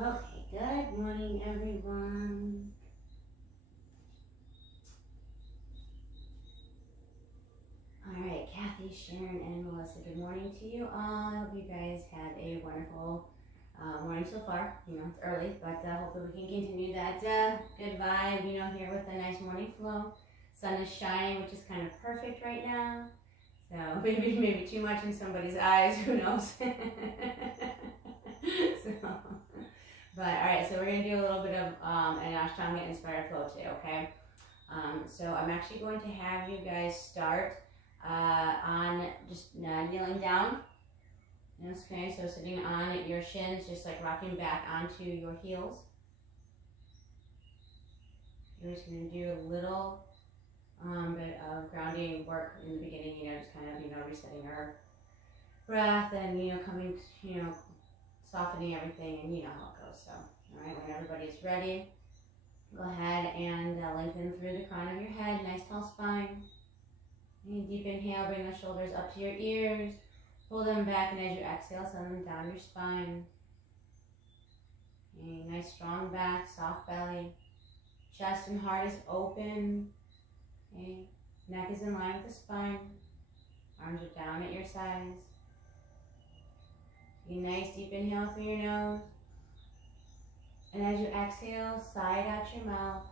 Okay, good morning, everyone. All right, Kathy, Sharon, and Melissa, good morning to you all. I hope you guys had a wonderful morning so far. You know, it's early, but hopefully we can continue that good vibe, you know, here with a nice morning flow. Sun is shining, which is kind of perfect right now. So maybe too much in somebody's eyes, who knows? But all right, so we're gonna do a little bit of an Ashtanga inspired flow today, okay? So I'm actually going to have you guys start on just kneeling down. Okay, so sitting on your shins, just like rocking back onto your heels. You're just gonna do a little bit of grounding work in the beginning, you know, just kind of, you know, resetting our breath and, you know, coming, you know, softening everything, and you know how it goes. So, all right, when everybody's ready, go ahead and lengthen through the crown of your head, nice tall spine. And deep inhale, bring the shoulders up to your ears, pull them back, and as you exhale, send them down your spine. Okay, nice strong back, soft belly, chest and heart is open. Okay, neck is in line with the spine, arms are down at your sides. A nice deep inhale through your nose, and as you exhale, sigh out your mouth.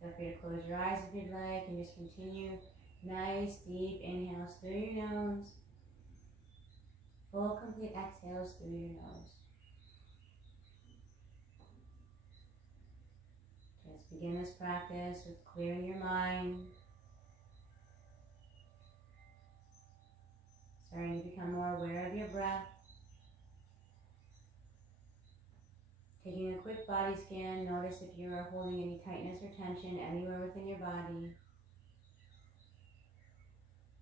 Feel free to close your eyes if you'd like, and just continue nice deep inhales through your nose, full complete exhales through your nose. Just begin this practice with clearing your mind, starting to become more aware of your breath. Taking a quick body scan, notice if you are holding any tightness or tension anywhere within your body.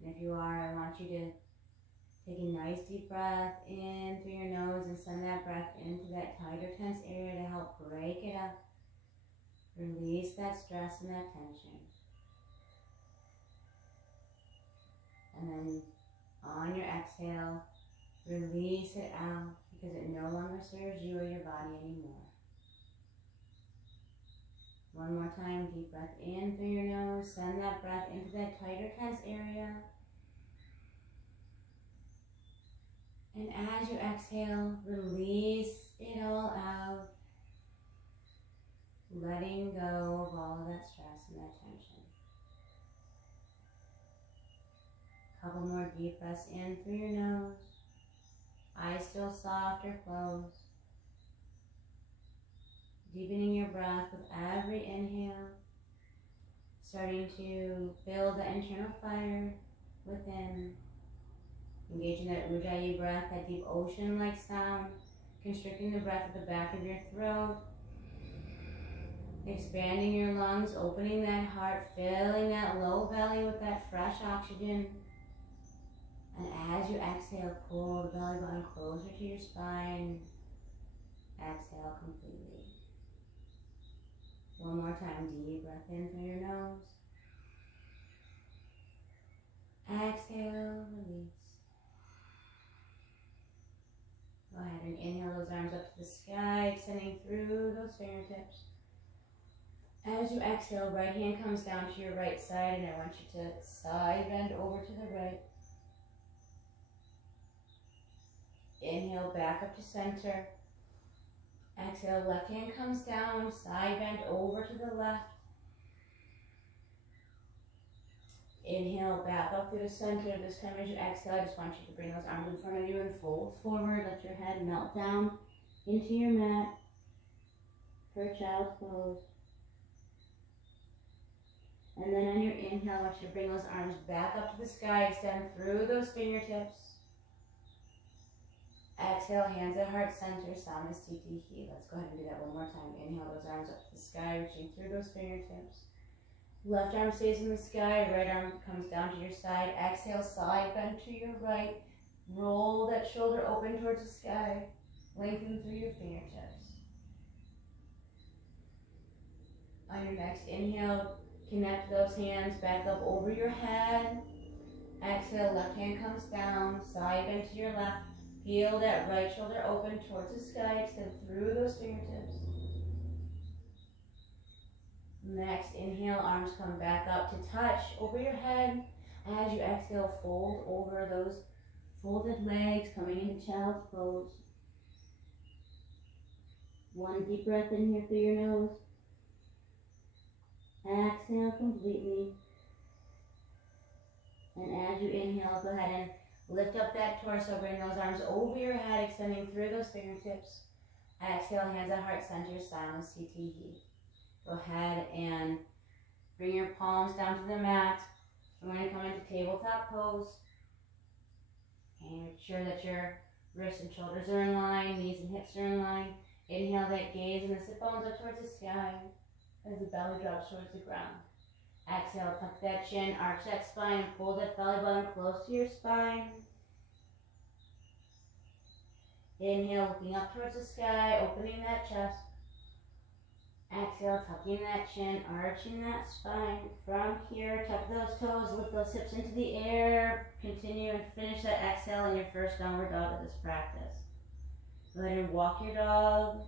And if you are, I want you to take a nice deep breath in through your nose and send that breath into that tight or tense area to help break it up. Release that stress and that tension. And then on your exhale, release it out because it no longer serves you or your body anymore. One more time, deep breath in through your nose. Send that breath into that tight or tense area. And as you exhale, release it all out, letting go of all of that stress and that tension. Couple more deep breaths in through your nose. Eyes still soft or closed. Deepening your breath with every inhale. Starting to build the internal fire within. Engaging that ujjayi breath, that deep ocean-like sound. Constricting the breath at the back of your throat. Expanding your lungs, opening that heart, filling that low belly with that fresh oxygen. And as you exhale, pull the belly button closer to your spine. Exhale completely. One more time, deep breath in through your nose. Exhale, release. Go ahead and inhale those arms up to the sky, extending through those fingertips. As you exhale, right hand comes down to your right side, and I want you to side bend over to the right. Inhale, back up to center. Exhale, left hand comes down, side bend over to the left. Inhale, back up through the center. This time as you exhale, I just want you to bring those arms in front of you and fold forward. Let your head melt down into your mat for child's pose. And then on your inhale, I want you to bring those arms back up to the sky, extend through those fingertips. Exhale, hands at heart center, Samastitihi. Let's go ahead and do that one more time. Inhale, those arms up to the sky, reaching through those fingertips. Left arm stays in the sky, right arm comes down to your side. Exhale, side bend to your right. Roll that shoulder open towards the sky. Lengthen through your fingertips. On your next inhale, connect those hands back up over your head. Exhale, left hand comes down, side bend to your left. Feel that right shoulder open towards the sky. Extend through those fingertips. Next, inhale, arms come back up to touch over your head. As you exhale, fold over those folded legs, coming into child's pose. One deep breath in here through your nose. Exhale completely. And as you inhale, go ahead and lift up that torso, bring those arms over your head, extending through those fingertips. Exhale, hands at heart center, silent CT heat. Go ahead and bring your palms down to the mat. We're going to come into tabletop pose. And make sure that your wrists and shoulders are in line, knees and hips are in line. Inhale that gaze and the sit bones up towards the sky as the belly drops towards the ground. Exhale, tuck that chin, arch that spine, and pull that belly button close to your spine. Inhale, looking up towards the sky, opening that chest. Exhale, tucking that chin, arching that spine. From here, tuck those toes, lift those hips into the air. Continue and finish that exhale in your first downward dog of this practice. Go ahead and walk your dog.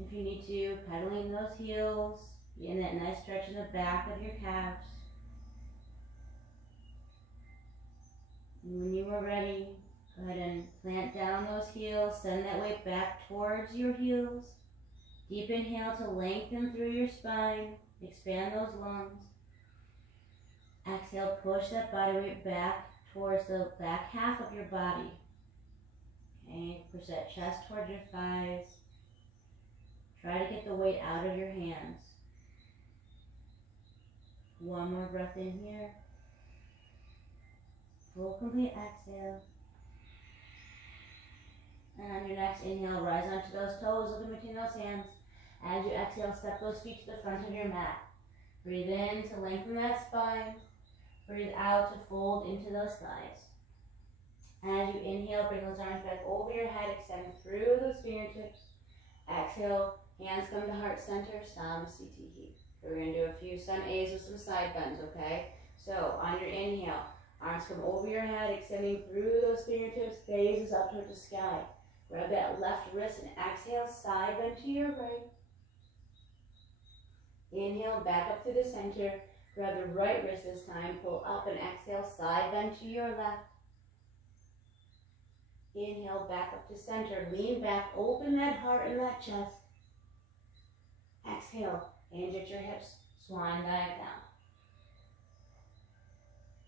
If you need to, pedaling those heels. Getting that nice stretch in the back of your calves. And when you are ready, go ahead and plant down those heels. Send that weight back towards your heels. Deep inhale to lengthen through your spine. Expand those lungs. Exhale, push that body weight back towards the back half of your body. Okay, push that chest towards your thighs. Try to get the weight out of your hands. One more breath in here. Full complete exhale. And on your next inhale, rise onto those toes, look in between those hands. As you exhale, step those feet to the front of your mat. Breathe in to lengthen that spine. Breathe out to fold into those thighs. As you inhale, bring those arms back over your head, extend through those fingertips. Exhale, hands come to heart center, silent CT heat. We're going to do a few sun A's with some side bends, okay? So, on your inhale, arms come over your head, extending through those fingertips, gaze is up towards the sky. Grab that left wrist and exhale, side bend to your right. Inhale, back up to the center. Grab the right wrist this time, pull up and exhale, side bend to your left. Inhale, back up to center, lean back, open that heart and that chest. Exhale, hinge at your hips, swan dive down.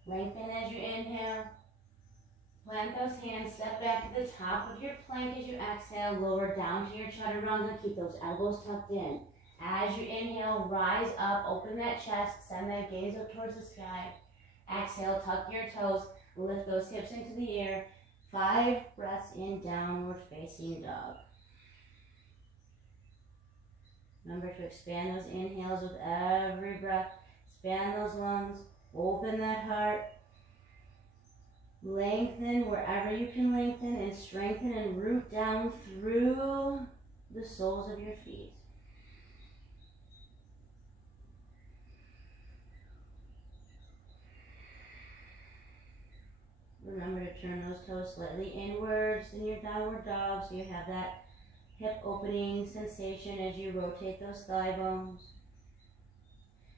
Lengthen as you inhale. Plant those hands, step back to the top of your plank as you exhale, lower down to your chaturanga, keep those elbows tucked in. As you inhale, rise up, open that chest, send that gaze up towards the sky. Exhale, tuck your toes, lift those hips into the air. 5 breaths in downward facing dog. Remember to expand those inhales with every breath. Expand those lungs, open that heart. Lengthen wherever you can lengthen and strengthen and root down through the soles of your feet. Remember to turn those toes slightly inwards in your downward dog so you have that hip opening sensation as you rotate those thigh bones.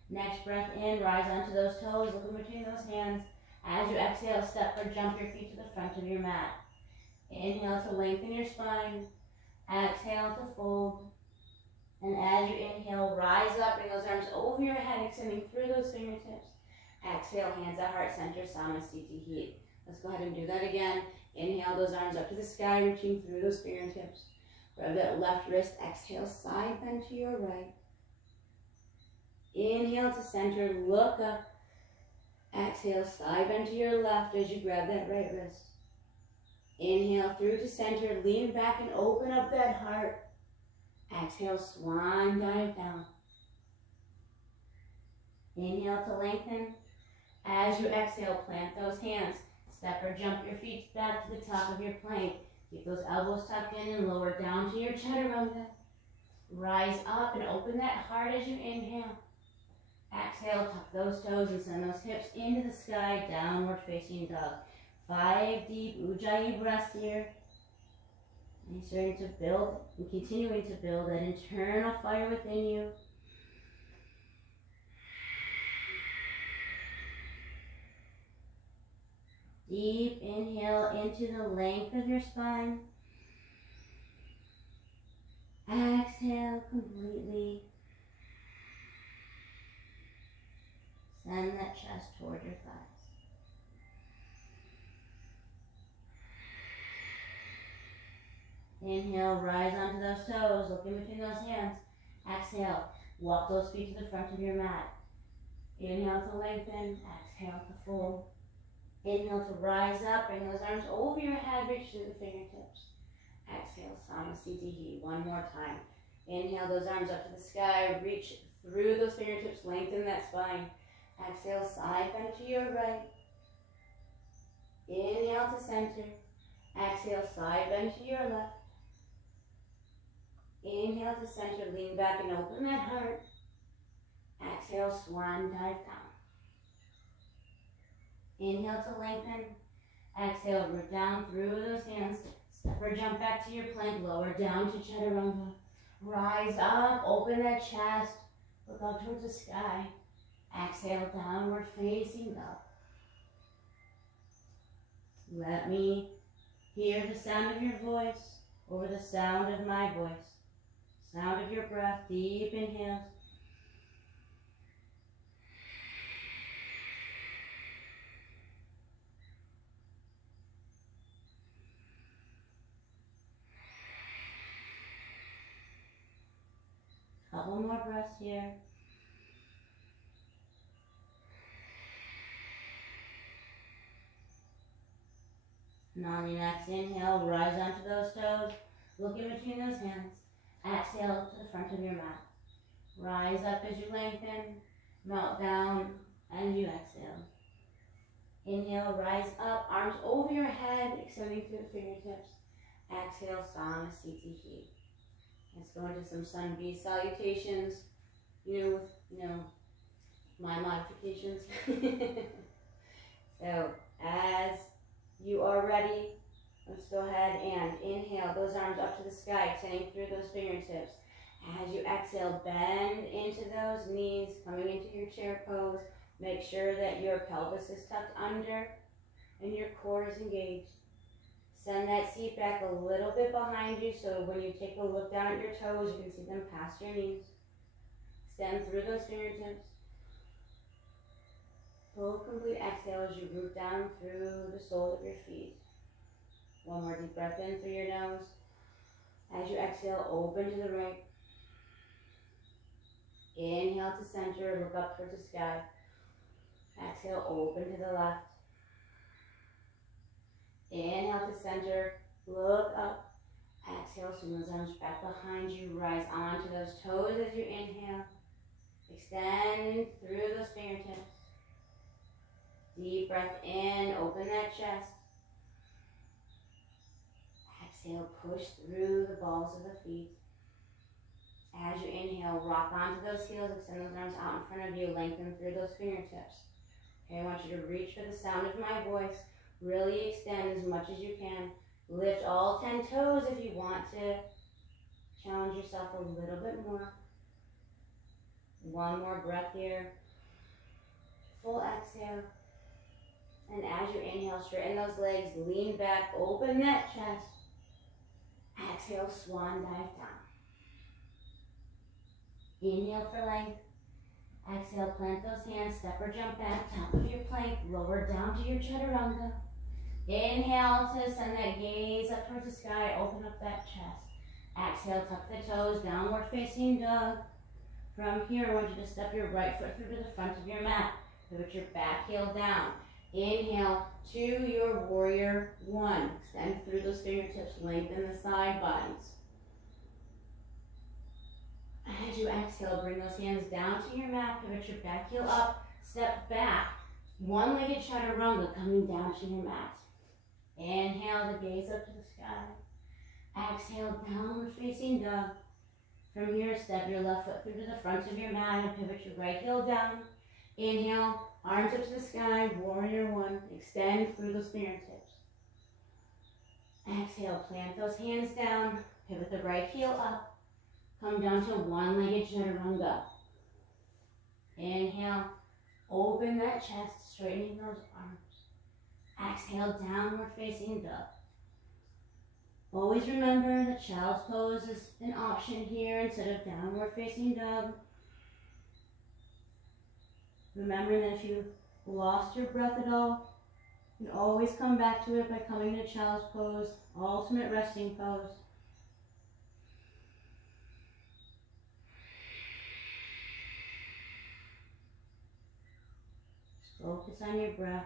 Next breath in, rise onto those toes, look in between those hands. As you exhale, step or jump your feet to the front of your mat. Inhale to lengthen your spine. Exhale to fold. And as you inhale, rise up, bring those arms over your head, extending through those fingertips. Exhale, hands at heart center, Samasthiti heat. Let's go ahead and do that again. Inhale those arms up to the sky, reaching through those fingertips. Grab that left wrist, exhale, side bend to your right. Inhale to center, look up. Exhale, side bend to your left as you grab that right wrist. Inhale through to center, lean back and open up that heart. Exhale, swan dive down. Inhale to lengthen. As you exhale, plant those hands. Step or jump your feet back to the top of your plank. Keep those elbows tucked in and lower down to your chaturanga. Rise up and open that heart as you inhale. Exhale, tuck those toes and send those hips into the sky, downward facing dog. 5 deep Ujjayi breaths here. And you're starting to build and continuing to build that internal fire within you. Deep inhale into the length of your spine. Exhale completely. Send that chest toward your thighs. Inhale, rise onto those toes, look in between those hands. Exhale, walk those feet to the front of your mat. Inhale to lengthen, exhale to fold. Inhale to rise up, bring those arms over your head, reach through the fingertips. Exhale, savasana. One more time. Inhale those arms up to the sky, reach through those fingertips, lengthen that spine. Exhale, side bend to your right. Inhale to center. Exhale, side bend to your left. Inhale to center, lean back and open that heart. Exhale, swan dive down. Inhale to lengthen. Exhale, root down through those hands. Step or jump back to your plank, lower down to chaturanga. Rise up, open that chest, look up towards the sky. Exhale, downward facing dog. Let me hear the sound of your voice over the sound of my voice. Sound of your breath, deep inhales. Couple more breaths here. And on your next inhale, rise onto those toes. Look in between those hands. Exhale to the front of your mat. Rise up as you lengthen. Melt down and you exhale. Inhale, rise up, arms over your head, extending through the fingertips. Exhale, savasana. Let's go into some sun B salutations. My modifications. So, as you are ready, let's go ahead and inhale those arms up to the sky, extending through those fingertips. As you exhale, bend into those knees, coming into your chair pose. Make sure that your pelvis is tucked under and your core is engaged. Send that seat back a little bit behind you so when you take a look down at your toes, you can see them past your knees. Extend through those fingertips. Full complete exhale as you root down through the soles of your feet. One more deep breath in through your nose. As you exhale, open to the right. Inhale to center, look up towards the sky. Exhale, open to the left. Inhale to center, look up. Exhale, swing those arms back behind you. Rise onto those toes as you inhale. Extend through those fingertips. Deep breath in, open that chest. Exhale, push through the balls of the feet. As you inhale, rock onto those heels, extend those arms out in front of you, lengthen through those fingertips. Okay, I want you to reach for the sound of my voice. Really extend as much as you can. Lift all 10 toes if you want to. Challenge yourself a little bit more. One more breath here. Full exhale. And as you inhale, straighten those legs, lean back, open that chest. Exhale, swan dive down. Inhale for length. Exhale, plant those hands, step or jump back, top of your plank, lower down to your chaturanga. Inhale to send that gaze up towards the sky, open up that chest. Exhale, tuck the toes, downward facing dog. From here, I want you to step your right foot through to the front of your mat. Pivot your back heel down. Inhale to your warrior one. Extend through those fingertips, lengthen the side bodies. As you exhale, bring those hands down to your mat, pivot your back heel up, step back. One-legged chaturanga coming down to your mat. Inhale to gaze up to the sky. Exhale, downward facing dog. From here, step your left foot through to the front of your mat and pivot your right heel down. Inhale, arms up to the sky, warrior one. Extend through those fingertips. Exhale, plant those hands down. Pivot the right heel up. Come down to one-legged chaturanga. Inhale, open that chest, straightening those arms. Exhale, downward facing dog. Always remember that child's pose is an option here instead of downward facing dog. Remember that if you lost your breath at all, you can always come back to it by coming to child's pose, ultimate resting pose. Just focus on your breath.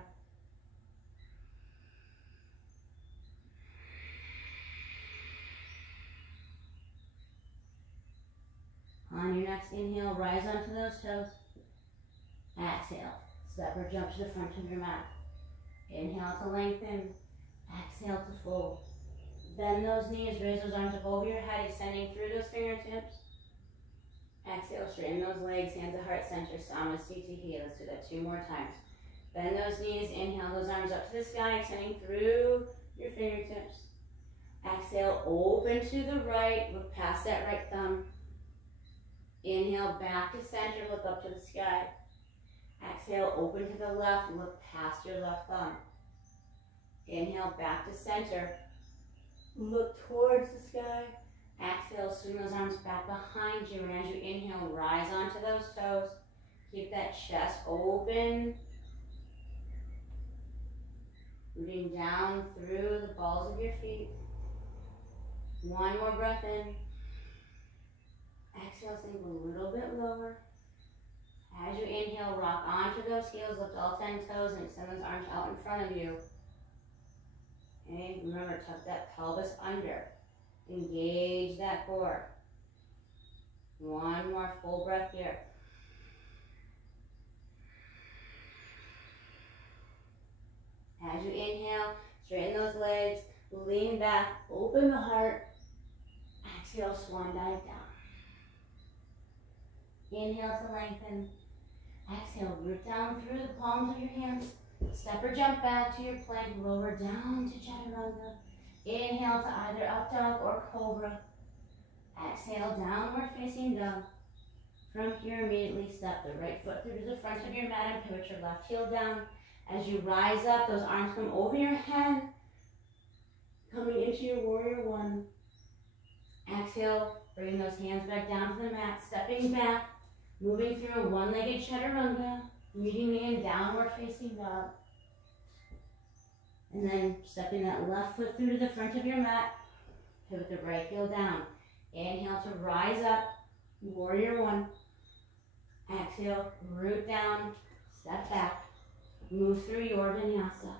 On your next inhale, rise onto those toes. Exhale, step or jump to the front of your mat. Inhale to lengthen, exhale to fold. Bend those knees, raise those arms up over your head, extending through those fingertips. Exhale, straighten those legs, hands at heart center, Namaste. Let's do that 2 more times. Bend those knees, inhale those arms up to the sky, extending through your fingertips. Exhale, open to the right, look past that right thumb. Inhale, back to center, look up to the sky. Exhale, open to the left, look past your left thumb. Inhale, back to center, look towards the sky. Exhale, swing those arms back behind you, and as you inhale, rise onto those toes. Keep that chest open. Rooting down through the balls of your feet. 1 more breath in. Exhale, sink a little bit lower. As you inhale, rock onto those heels, lift all 10 toes, and extend those arms out in front of you. Okay, remember, tuck that pelvis under. Engage that core. 1 more full breath here. As you inhale, straighten those legs, lean back, open the heart. Exhale, swan dive down. Inhale to lengthen. Exhale, root down through the palms of your hands. Step or jump back to your plank, lower down to chaturanga. Inhale to either up dog or cobra. Exhale, downward facing dog. From here, immediately step the right foot through to the front of your mat and pivot your left heel down. As you rise up, those arms come over your head, coming into your warrior 1. Exhale, bring those hands back down to the mat, stepping back, moving through a one-legged chaturanga, meeting me in downward facing dog. And then stepping that left foot through to the front of your mat, pivot the right heel down. Inhale to rise up, warrior 1. Exhale, root down, step back, move through your vinyasa.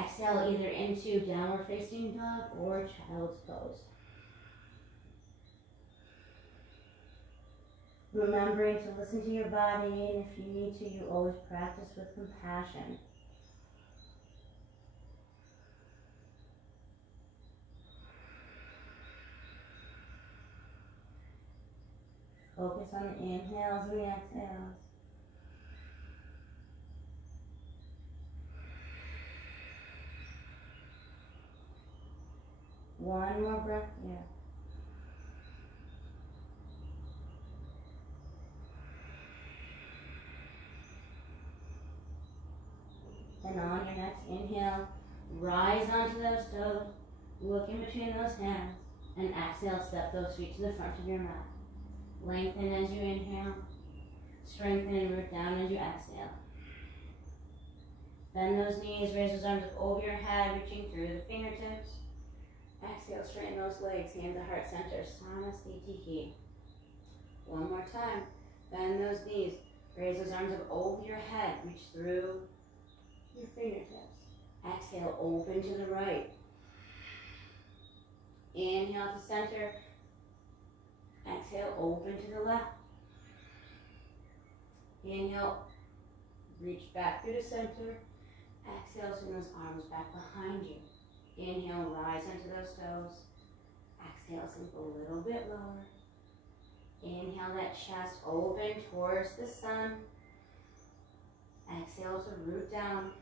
Exhale either into downward facing dog or child's pose. Remembering to listen to your body, and if you need to, you always practice with compassion. Focus on the inhales and the exhales. One more breath here. And on your next inhale, rise onto those toes, look in between those hands, and exhale, step those feet to the front of your mat. Lengthen as you inhale, strengthen and root down as you exhale. Bend those knees, raise those arms up over your head, reaching through the fingertips. Exhale, straighten those legs, hands at heart center, Namaste. 1 more time. Bend those knees, raise those arms up over your head, reach through your fingertips. Exhale, open to the right. Inhale to center. Exhale, open to the left. Inhale, reach back through the center. Exhale, swing those arms back behind you. Inhale, rise onto those toes. Exhale, sink a little bit lower. Inhale, that chest open towards the sun. Exhale to root down.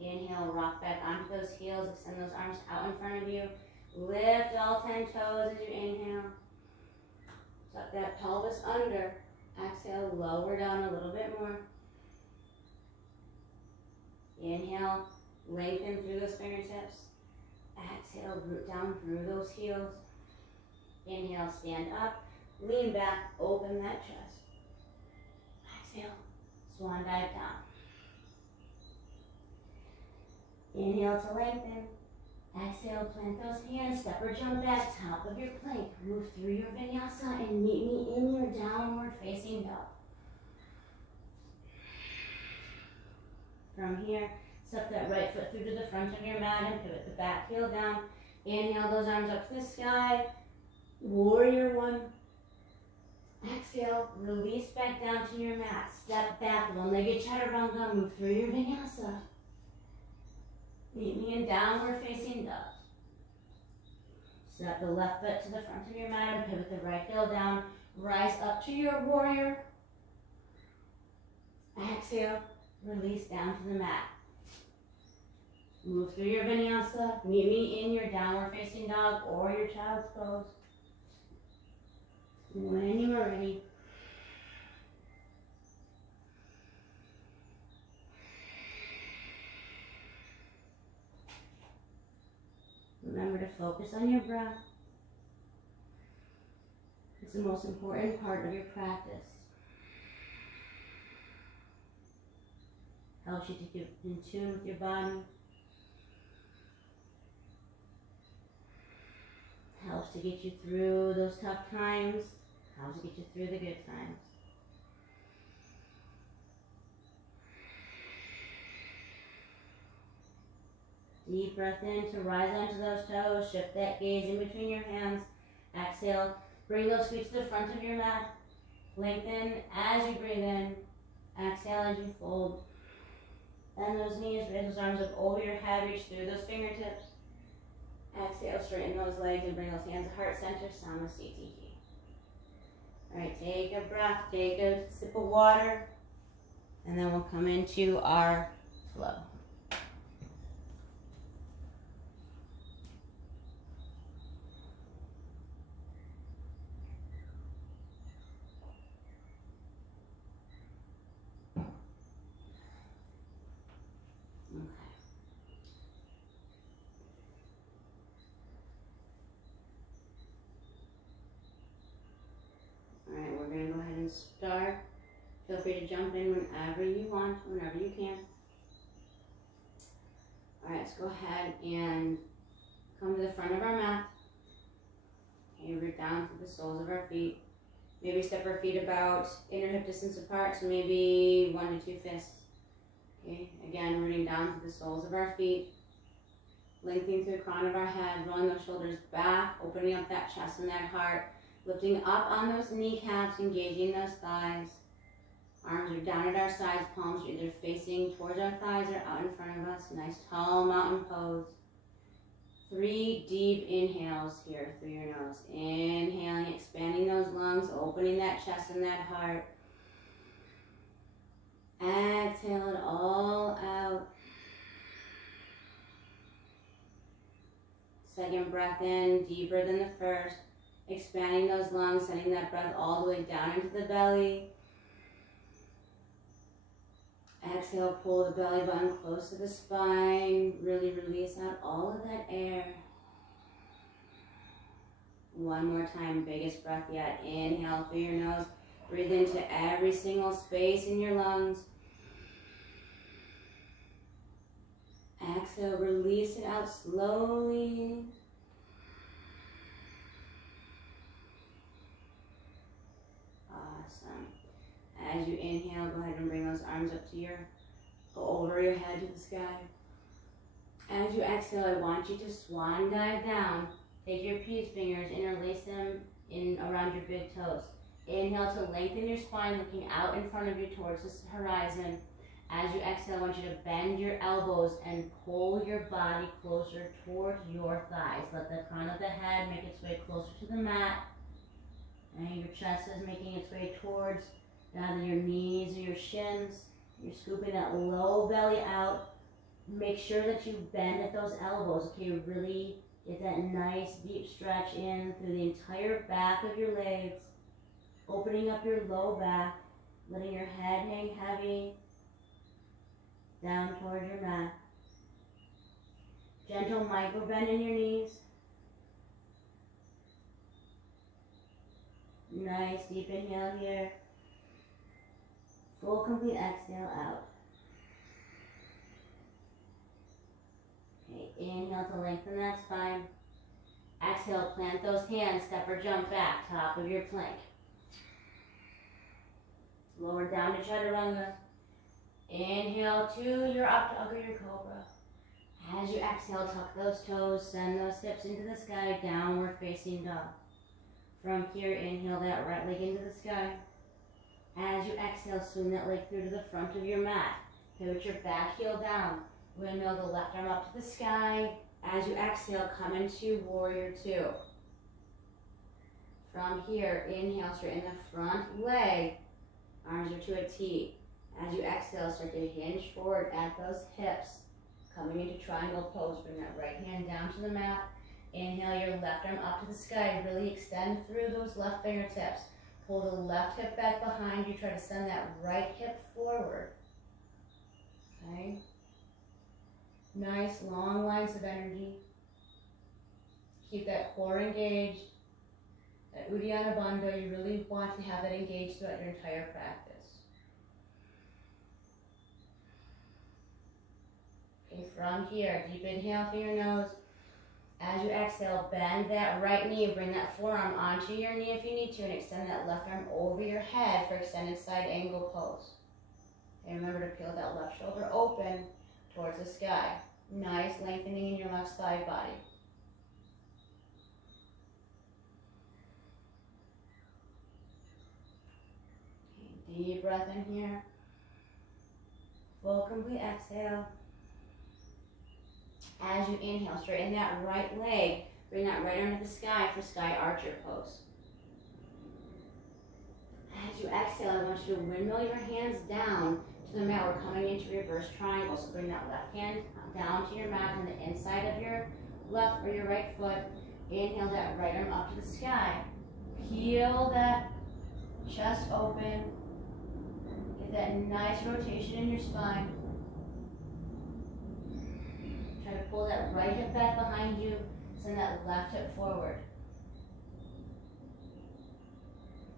Inhale, rock back onto those heels. Extend those arms out in front of you. Lift all 10 toes as you inhale. Tuck that pelvis under. Exhale, lower down a little bit more. Inhale, lengthen through those fingertips. Exhale, root down through those heels. Inhale, stand up. Lean back, open that chest. Exhale, swan dive down. Inhale to lengthen. Exhale, plant those hands, step or jump back, top of your plank. Move through your vinyasa and meet me in your downward facing dog. From here, step that right foot through to the front of your mat and pivot the back heel down. Inhale those arms up to the sky. Warrior one. Exhale, release back down to your mat. Step back, one-legged chaturanga, move through your vinyasa. Meet me in downward facing dog. Step the left foot to the front of your mat and pivot the right heel down. Rise up to your warrior. Exhale, release down to the mat. Move through your vinyasa. Meet me in your downward facing dog or your child's pose. When you are ready, remember to focus on your breath. It's the most important part of your practice. Helps you to get in tune with your body. Helps to get you through those tough times. Helps to get you through the good times. Deep breath in to rise onto those toes. Shift that gaze in between your hands. Exhale. Bring those feet to the front of your mat. Lengthen as you breathe in. Exhale as you fold. Bend those knees. Raise those arms up over your head. Reach through those fingertips. Exhale. Straighten those legs and bring those hands to heart center. Namaste. Alright, take a breath. Take a sip of water. And then we'll come into our flow. Start. Feel free to jump in whenever you want, whenever you can. Alright, let's go ahead and come to the front of our mat. Okay, root down to the soles of our feet. Maybe step our feet about inner hip distance apart, so maybe 1 to 2 fists. Okay, again, rooting down to the soles of our feet. Lengthening through the crown of our head, rolling those shoulders back, opening up that chest and that heart. Lifting up on those kneecaps, engaging those thighs. Arms are down at our sides, palms are either facing towards our thighs or out in front of us. Nice tall mountain pose. 3 deep inhales here through your nose. Inhaling, expanding those lungs, opening that chest and that heart. Exhale it all out. Second breath in, deeper than the first. Expanding those lungs, sending that breath all the way down into the belly. Exhale, pull the belly button close to the spine. Really release out all of that air. One more time, biggest breath yet. Inhale through your nose. Breathe into every single space in your lungs. Exhale, release it out slowly. As you inhale, go ahead and bring those arms up to go over your head to the sky. As you exhale, I want you to swan dive down. Take your peace fingers, interlace them in around your big toes. Inhale to lengthen your spine, looking out in front of you towards the horizon. As you exhale, I want you to bend your elbows and pull your body closer towards your thighs. Let the crown of the head make its way closer to the mat. And your chest is making its way towards either your knees or your shins. You're scooping that low belly out. Make sure that you bend at those elbows, okay? Really get that nice deep stretch in through the entire back of your legs, opening up your low back, letting your head hang heavy down towards your mat. Gentle micro bend in your knees. Nice deep inhale here. Full complete exhale out. Okay, inhale to lengthen that spine. Exhale, plant those hands, step or jump back, top of your plank. Lower down to chaturanga. Inhale to your up dog or your cobra. As you exhale, tuck those toes, send those hips into the sky, downward facing dog. From here, inhale that right leg into the sky. As you exhale, swing that leg through to the front of your mat. Pivot your back heel down. Windmill the left arm up to the sky. As you exhale, come into warrior two. From here, inhale, straighten the front leg. Arms are to a T. As you exhale, start to hinge forward at those hips. Coming into triangle pose, bring that right hand down to the mat. Inhale your left arm up to the sky. Really extend through those left fingertips. Pull the left hip back behind you. Try to send that right hip forward. Okay? Nice long lines of energy. Keep that core engaged. That Uddiyana Bandha, you really want to have that engaged throughout your entire practice. Okay, from here, deep inhale through your nose. As you exhale, bend that right knee, bring that forearm onto your knee if you need to, and extend that left arm over your head for extended side angle pose. And remember to peel that left shoulder open towards the sky. Nice lengthening in your left side body. Okay, deep breath in here. Full complete exhale. As you inhale, straighten that right leg. Bring that right arm to the sky for sky archer pose. As you exhale, I want you to windmill your hands down to the mat. We're coming into reverse triangle. So bring that left hand down to your mat on the inside of your left or your right foot. Inhale that right arm up to the sky. Peel that chest open. Get that nice rotation in your spine. Try to pull that right hip back behind you. Send that left hip forward.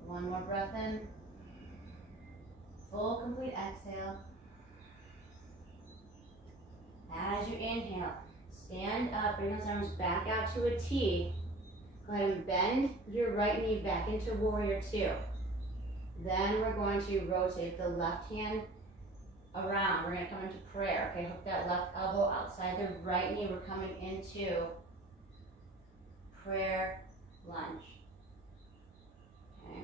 One more breath in. Full complete exhale. As you inhale, stand up, bring those arms back out to a T. Go ahead and bend your right knee back into warrior two. Then we're going to rotate the left hand around. We're going to come into prayer. Okay, hook that left elbow outside the right knee. We're coming into prayer lunge. Okay.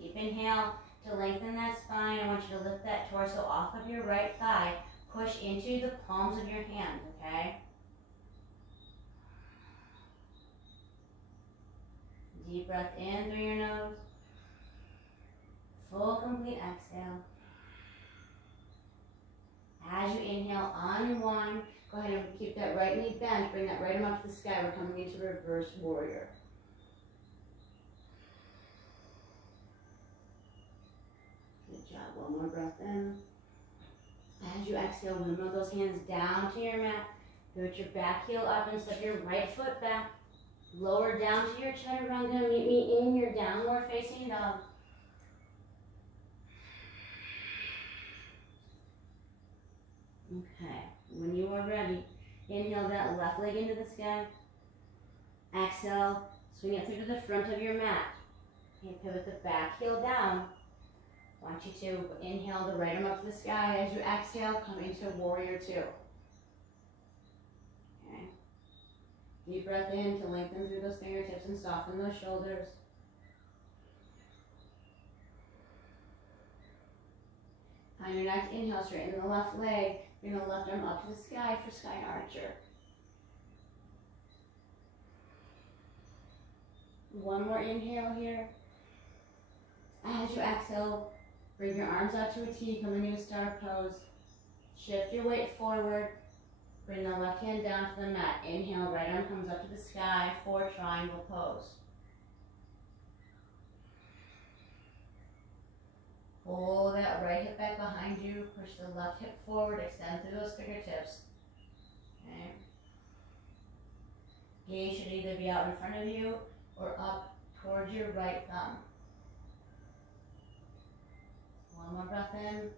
Deep inhale to lengthen that spine. I want you to lift that torso off of your right thigh. Push into the palms of your hands, okay? Deep breath in through your nose. Full complete exhale. As you inhale, unwind. Go ahead and keep that right knee bent. Bring that right arm up to the sky. We're coming into reverse warrior. Good job. One more breath in. As you exhale, windmill those hands down to your mat. Put your back heel up and step your right foot back. Lower down to your chaturanga. Meet me in your downward facing dog. Okay, when you are ready, inhale that left leg into the sky. Exhale, swing it through to the front of your mat. Okay, pivot the back heel down. I want you to inhale the right arm up to the sky. As you exhale, come into warrior two. Okay. Deep breath in to lengthen through those fingertips and soften those shoulders. On your next inhale, straighten the left leg. Bring the left arm up to the sky for sky archer. One more inhale here. As you exhale, bring your arms out to a T, come into a star pose. Shift your weight forward. Bring the left hand down to the mat. Inhale, right arm comes up to the sky for triangle pose. Pull that right hip back behind you. Push the left hip forward. Extend through those fingertips. Okay. Gaze should either be out in front of you or up towards your right thumb. One more breath in.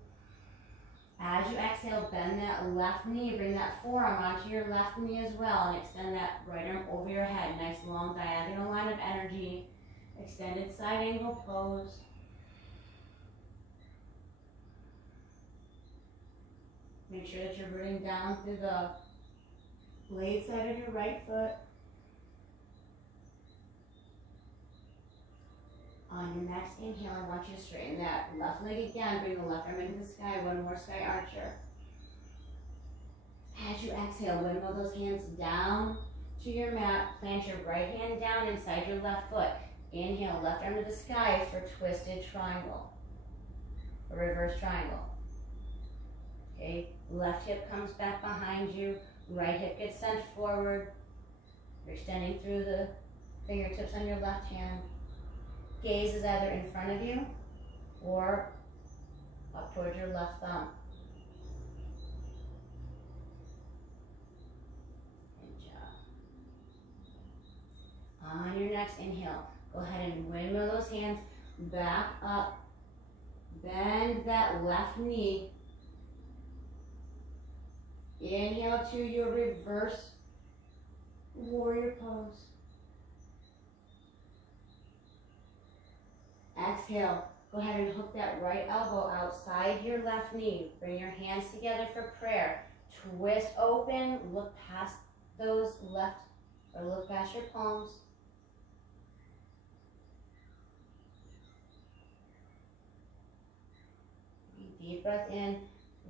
As you exhale, bend that left knee. Bring that forearm onto your left knee as well and extend that right arm over your head. Nice long diagonal line of energy. Extended side angle pose. Make sure that you're rooting down through the blade side of your right foot. On your next inhale, I want you to straighten that left leg again. Bring the left arm into the sky. One more sky archer. As you exhale, windmill those hands down to your mat. Plant your right hand down inside your left foot. Inhale, left arm to the sky for twisted triangle. A reverse triangle. Okay, left hip comes back behind you. Right hip gets sent forward. You're extending through the fingertips on your left hand. Gaze is either in front of you or up towards your left thumb. Good job. On your next inhale, go ahead and windmill those hands back up. Bend that left knee. Inhale to your reverse warrior pose. Exhale, go ahead and hook that right elbow outside your left knee. Bring your hands together for prayer. Twist open, look past those left, or look past your palms. Deep breath in,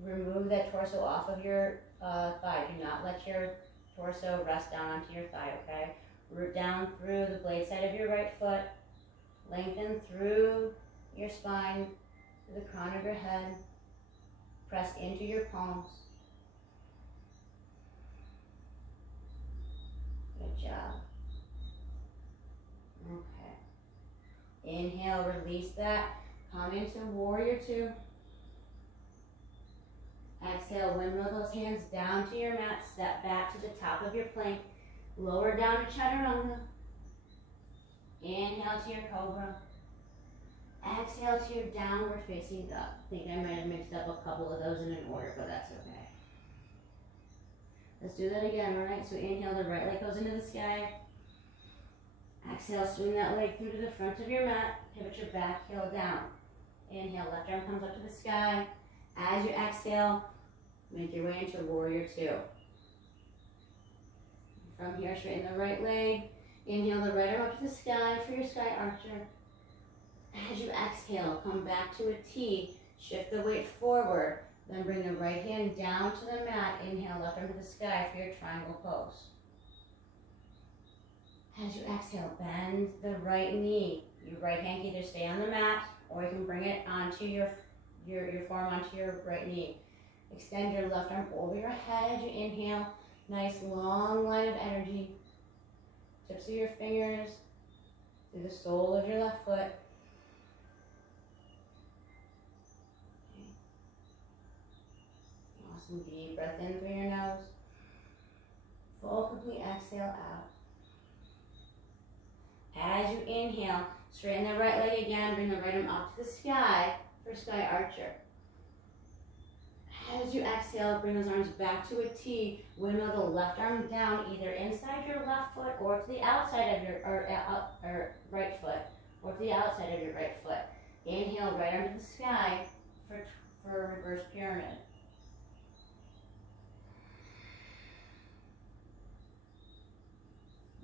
remove that torso off of your thigh. Do not let your torso rest down onto your thigh, okay? Root down through the blade side of your right foot. Lengthen through your spine, to the crown of your head. Press into your palms. Good job. Okay. Inhale, release that. Come into warrior two. Exhale, windmill those hands down to your mat. Step back to the top of your plank. Lower down to chaturanga. Inhale to your cobra. Exhale to your downward facing dog. I think I might have mixed up a couple of those in an order, but that's okay. Let's do that again, all right? So inhale, the right leg goes into the sky. Exhale, swing that leg through to the front of your mat. Pivot your back heel down. Inhale, left arm comes up to the sky. As you exhale, make your way into warrior two. From here, straighten the right leg. Inhale the right arm up to the sky for your sky archer. As you exhale, come back to a T. Shift the weight forward. Then bring the right hand down to the mat. Inhale, left arm to the sky for your triangle pose. As you exhale, bend the right knee. Your right hand can either stay on the mat or you can bring it onto your forearm onto your right knee. Extend your left arm over your head as you inhale. Nice long line of energy. Tips of your fingers through the sole of your left foot. Okay. Awesome. Deep breath in through your nose. Full complete exhale out. As you inhale, straighten the right leg again. Bring the right arm up to the sky for sky archer. As you exhale, bring those arms back to a T. Windmill the left arm down, either inside your left foot or to the outside of your or right foot, or to the outside of your right foot. Inhale, right arm to the sky for a reverse pyramid.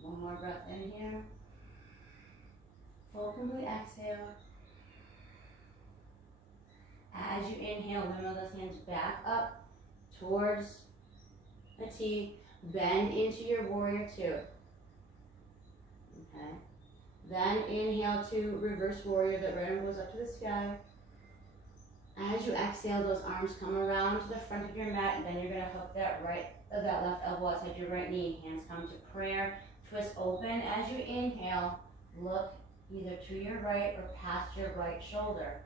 One more breath in here. Full complete exhale. As you inhale, windmill those hands back up towards a T. Bend into your warrior two. Okay. Then inhale to reverse warrior. That right arm goes up to the sky. As you exhale, those arms come around to the front of your mat, and then you're going to hook that left elbow outside your right knee. Hands come to prayer. Twist open as you inhale. Look either to your right or past your right shoulder.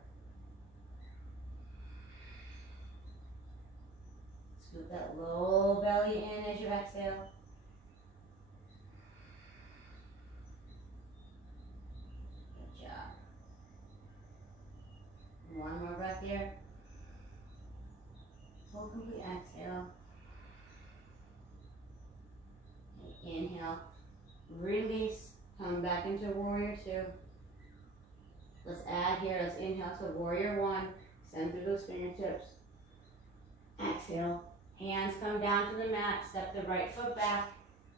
Scoop that low belly in as you exhale. Good job. One more breath here. Full complete exhale. Inhale. Release. Come back into warrior two. Let's add here. Let's inhale to warrior one. Send through those fingertips. Exhale. Hands come down to the mat. Step the right foot back.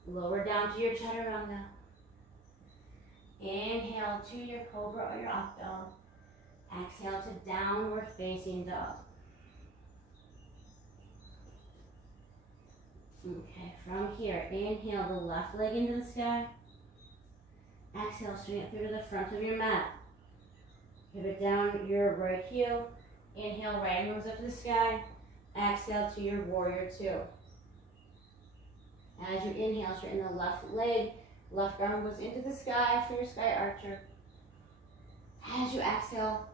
Lower down to your chaturanga. Inhale to your cobra or your up dog. Exhale to downward facing dog. Okay, from here, inhale the left leg into the sky. Exhale, swing it through to the front of your mat. Pivot down your right heel. Inhale, right arm goes up to the sky. Exhale to your warrior two. As you inhale, straighten the left leg. Left arm goes into the sky for your sky archer. As you exhale,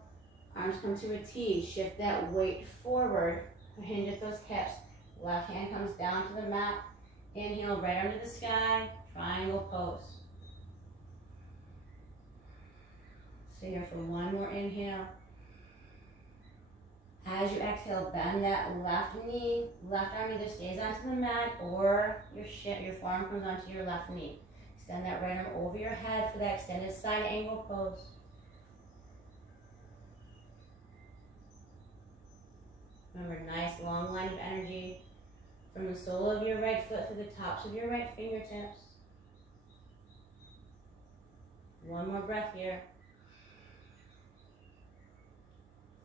arms come to a T. Shift that weight forward. Hinge at those hips. Left hand comes down to the mat. Inhale, right arm to the sky. Triangle pose. Stay here for one more inhale. As you exhale, bend that left knee. Left arm either stays onto the mat or your forearm comes onto your left knee. Extend that right arm over your head for that extended side angle pose. Remember, nice long line of energy from the sole of your right foot to the tops of your right fingertips. One more breath here.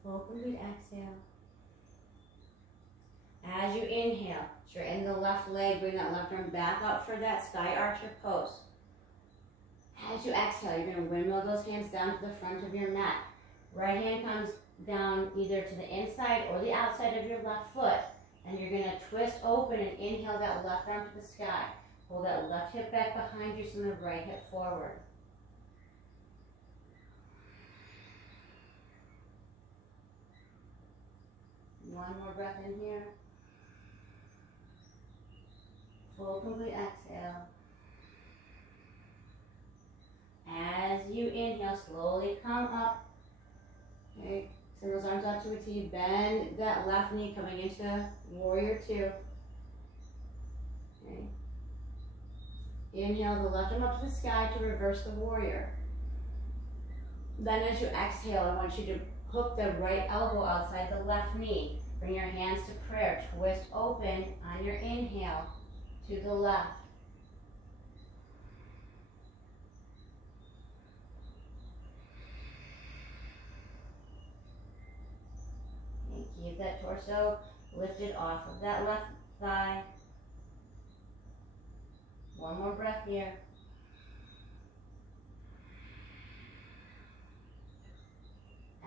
Full complete exhale. As you inhale, straighten the left leg, bring that left arm back up for that sky archer pose. As you exhale, you're going to windmill those hands down to the front of your mat. Right hand comes down either to the inside or the outside of your left foot. And you're going to twist open and inhale that left arm to the sky. Pull that left hip back behind you, send the right hip forward. One more breath in here. Full complete exhale. As you inhale, slowly come up. Okay, send those arms out to a T. Bend that left knee coming into warrior two. Okay. Inhale the left arm up to the sky to reverse the warrior. Then as you exhale, I want you to hook the right elbow outside the left knee. Bring your hands to prayer. Twist open on your inhale to the left. And keep that torso lifted off of that left thigh. One more breath here.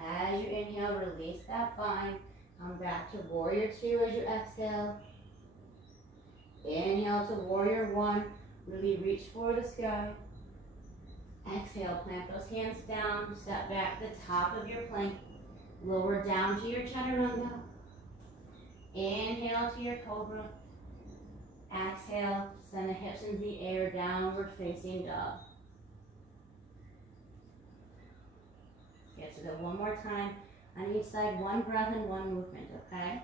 As you inhale, release that bind. Come back to warrior two as you exhale. Inhale to warrior one. Really reach for the sky. Exhale, plant those hands down. Step back to the top of your plank. Lower down to your chaturanga. Inhale to your cobra. Exhale, send the hips into the air, downward facing dog. Get to go one more time. On each side, one breath and one movement, okay?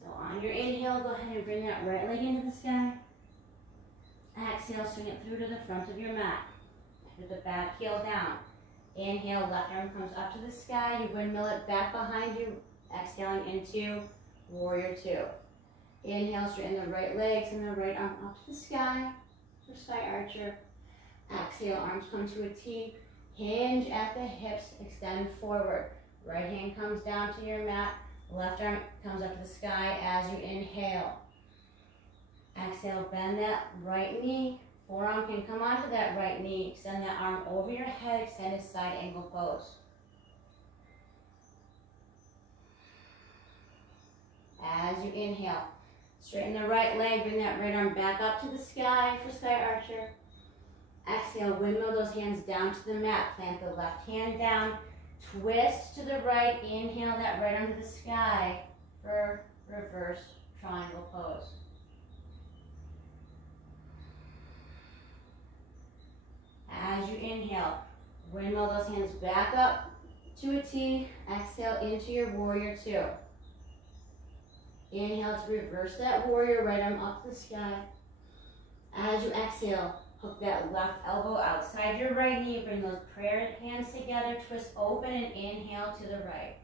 So on your inhale, go ahead and bring that right leg into the sky. Exhale, swing it through to the front of your mat. Put the back heel down. Inhale, left arm comes up to the sky. You windmill it back behind you. Exhaling into warrior two. Inhale, straighten the right legs and the right arm up to the sky for sky archer. Exhale, arms come to a T. Hinge at the hips, extend forward. Right hand comes down to your mat. Left arm comes up to the sky as you inhale. Exhale, bend that right knee. Forearm can come onto that right knee. Extend that arm over your head, extended side angle pose. As you inhale, straighten the right leg, bring that right arm back up to the sky for Sky Archer. Exhale, windmill those hands down to the mat. Plant the left hand down, twist to the right, inhale that right arm to the sky for reverse triangle pose. As you inhale, windmill those hands back up to a T. Exhale into your warrior two. Inhale to reverse that warrior, right arm up to the sky. As you exhale, hook that left elbow outside your right knee. Bring those prayer hands together, twist open and inhale to the right.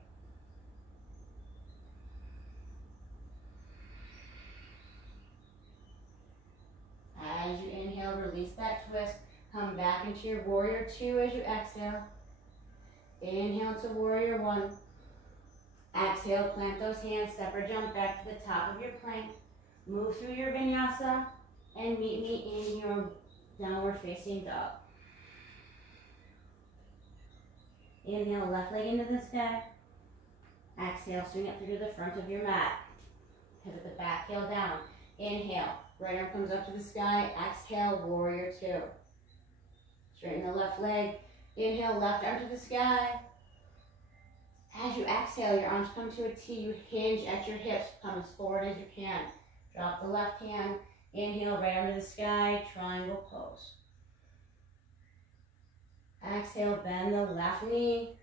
As you inhale, release that twist. Come back into your warrior two as you exhale. Inhale to warrior one. Exhale, plant those hands, step or jump back to the top of your plank. Move through your vinyasa and meet me in your downward facing dog. Inhale, left leg into the sky. Exhale, swing it through the front of your mat. Pivot the back heel down. Inhale, right arm comes up to the sky. Exhale, warrior two. Straighten the left leg. Inhale, left arm to the sky. As you exhale, your arms come to a T. You hinge at your hips. Come as forward as you can. Drop the left hand. Inhale, right arm to the sky. Triangle pose. Exhale, bend the left knee.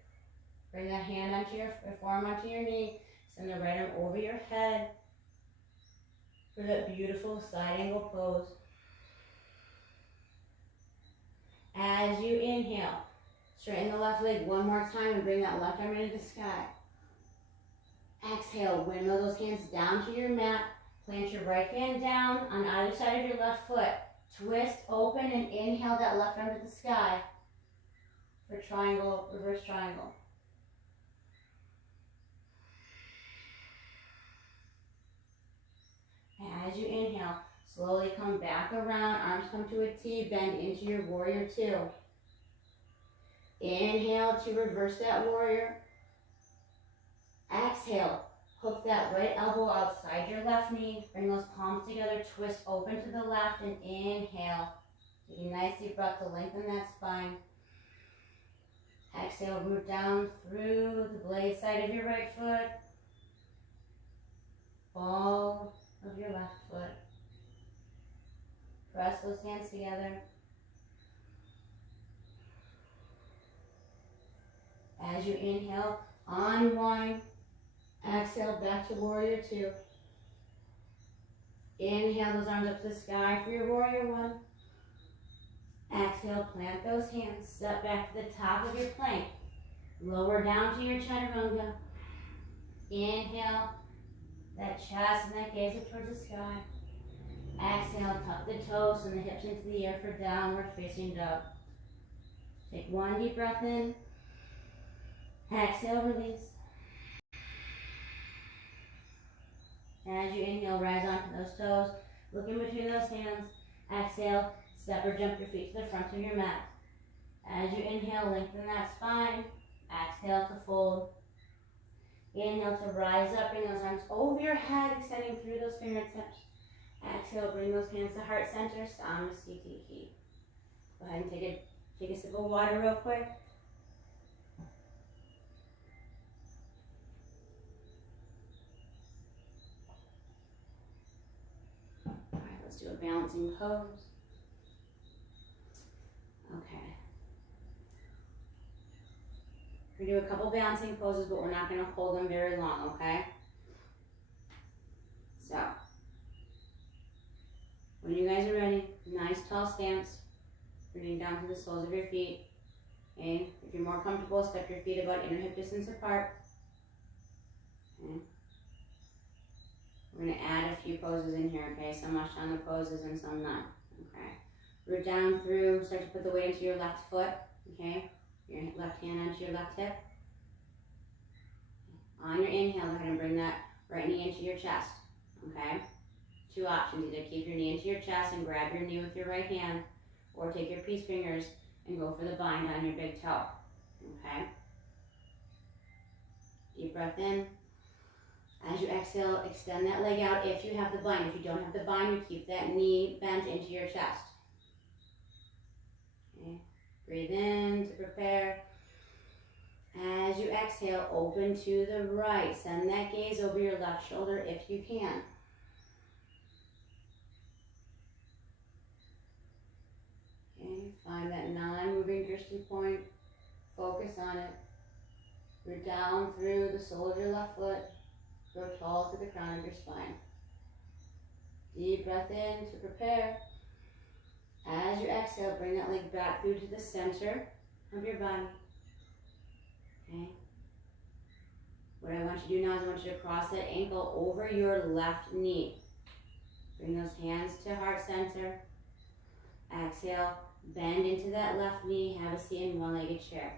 Bring that hand onto your forearm onto your knee. Send the right arm over your head for that beautiful side angle pose. As you inhale, straighten the left leg one more time and bring that left arm into the sky. Exhale, windmill those hands down to your mat. Plant your right hand down on either side of your left foot. Twist open and inhale that left arm to the sky for triangle, reverse triangle. As you inhale, slowly come back around, arms come to a T, bend into your warrior two. Inhale to reverse that warrior. Exhale, hook that right elbow outside your left knee. Bring those palms together, twist open to the left and inhale. Take a nice deep breath to lengthen that spine. Exhale, root down through the blade side of your right foot. Ball of your left foot. Press those hands together. As you inhale, unwind. Exhale, back to warrior two. Inhale those arms up to the sky for your warrior one. Exhale, plant those hands. Step back to the top of your plank. Lower down to your chaturanga. Inhale, that chest and that gaze up towards the sky. Exhale, tuck the toes and the hips into the air for downward facing dog. Take one deep breath in. Exhale, release. As you inhale, rise onto those toes. Look in between those hands. Exhale, step or jump your feet to the front of your mat. As you inhale, lengthen that spine. Exhale to fold. Inhale to rise up, bring those arms over your head, extending through those fingertips. Exhale, bring those hands to heart center, Samasthiti. Go ahead and take a sip of water real quick. All right, let's do a balancing pose. Okay. We're going to do a couple balancing poses, but we're not going to hold them very long, okay? So, when you guys are ready, nice tall stance, bringing down to the soles of your feet. Okay? If you're more comfortable, step your feet about inner hip distance apart. Okay? We're going to add a few poses in here, okay? Some Ashtanga poses and some not, okay? Root down through, start to put the weight into your left foot, okay? Your left hand onto your left hip. On your inhale, go ahead and bring that right knee into your chest, okay? Two options, either keep your knee into your chest and grab your knee with your right hand, or take your peace fingers and go for the bind on your big toe, okay? Deep breath in. As you exhale, extend that leg out if you have the bind. If you don't have the bind, you keep that knee bent into your chest. Okay. Breathe in to prepare. As you exhale, open to the right. Send that gaze over your left shoulder if you can. Okay, find that non-moving drishti point. Focus on it. You're down through the sole of your left foot. Grow tall to the crown of your spine. Deep breath in to prepare. As you exhale, bring that leg back through to the center of your body. Okay. What I want you to do now is I want you to cross that ankle over your left knee. Bring those hands to heart center. Exhale, bend into that left knee. Have a seat in one-legged chair.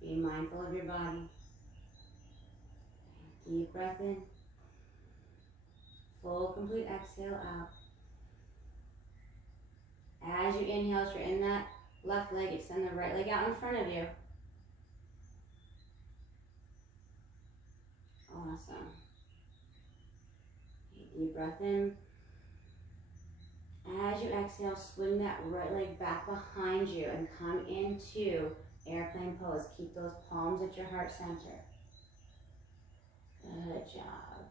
Be mindful of your body. Deep breath in. Full, complete exhale out. As you inhale, straighten that left leg, extend the right leg out in front of you. Awesome. Deep breath in. As you exhale, swing that right leg back behind you and come into airplane pose. Keep those palms at your heart center. Good job.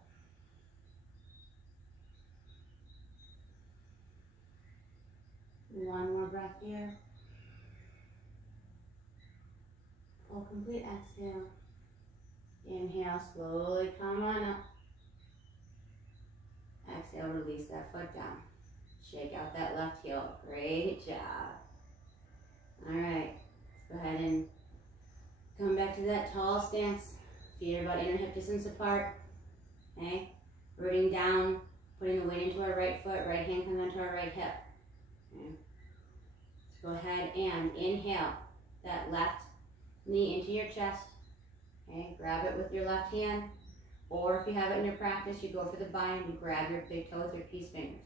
One more breath here. Full, complete exhale. Inhale, slowly come on up. Exhale, release that foot down. Shake out that left heel. Great job. All right, let's go ahead and come back to that tall stance. Feet are about inner hip distance apart. Okay, rooting down, putting the weight into our right foot. Right hand comes onto our right hip. Okay. Let's go ahead and inhale that left knee into your chest. Okay, grab it with your left hand. Or if you have it in your practice, you go for the bind and grab your big toe with your peace fingers.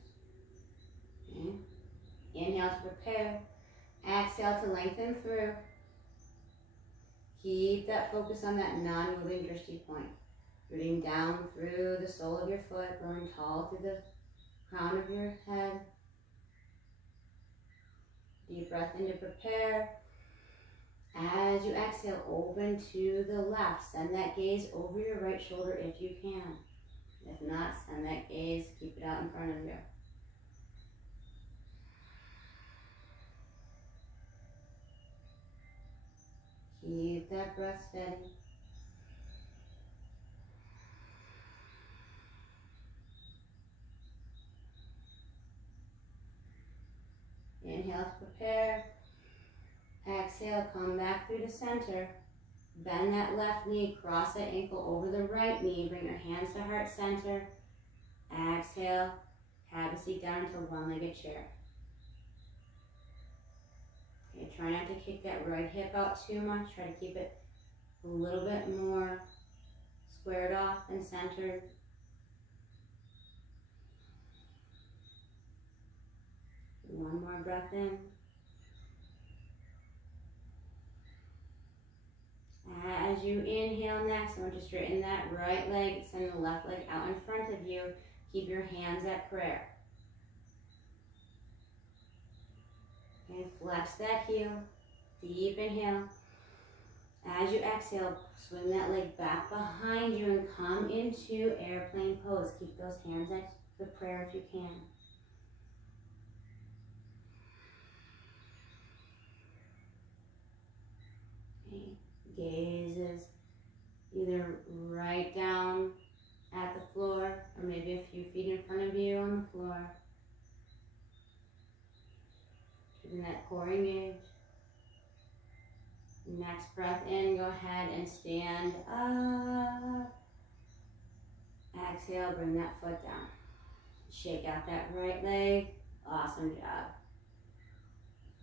Okay. Inhale to prepare. Exhale to lengthen through. Keep that focus on that non-moving drishti point. Rooting down through the sole of your foot, growing tall through the crown of your head. Deep breath in to prepare. As you exhale, open to the left. Send that gaze over your right shoulder if you can. If not, send that gaze, keep it out in front of you. Keep that breath steady. Inhale to prepare. Exhale, come back through the center. Bend that left knee, cross that ankle over the right knee. Bring your hands to heart center. Exhale, have a seat down into one-legged chair. Okay, try not to kick that right hip out too much. Try to keep it a little bit more squared off and centered. One more breath in. As you inhale next, I want you to straighten that right leg, extend the left leg out in front of you. Keep your hands at prayer. Okay, flex that heel. Deep inhale. As you exhale, swing that leg back behind you and come into airplane pose. Keep those hands at the prayer if you can. Okay. Gaze is either right down at the floor or maybe a few feet in front of you on the floor. Keeping that core engaged. Next breath in, go ahead and stand up. Exhale, bring that foot down. Shake out that right leg. Awesome job.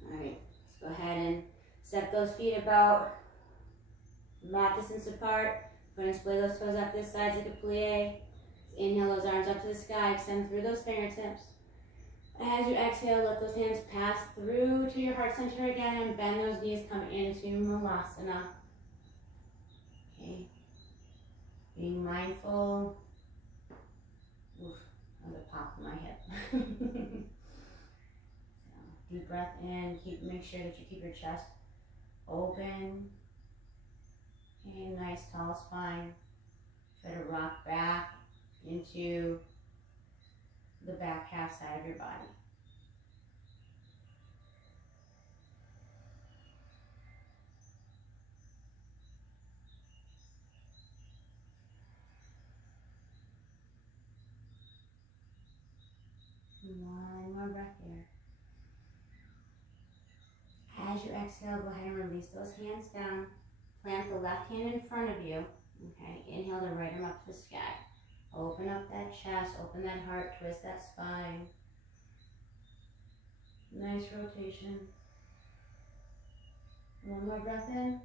All right, let's go ahead and step those feet about mat distance apart. Go ahead and splay those toes out to the sides like a plie. Inhale those arms up to the sky. Extend through those fingertips. As you exhale, let those hands pass through to your heart center again and bend those knees, come into Malasana. Okay. Being mindful. Oof, that was a pop in my hip. So, deep breath in. Make sure that you keep your chest open. Okay, nice tall spine. Try to rock back into the back half side of your body. One more breath here. As you exhale, go ahead and release those hands down. Plant the left hand in front of you. Okay, inhale the right arm up to the sky. Open up that chest, open that heart, twist that spine. Nice rotation. One more breath in.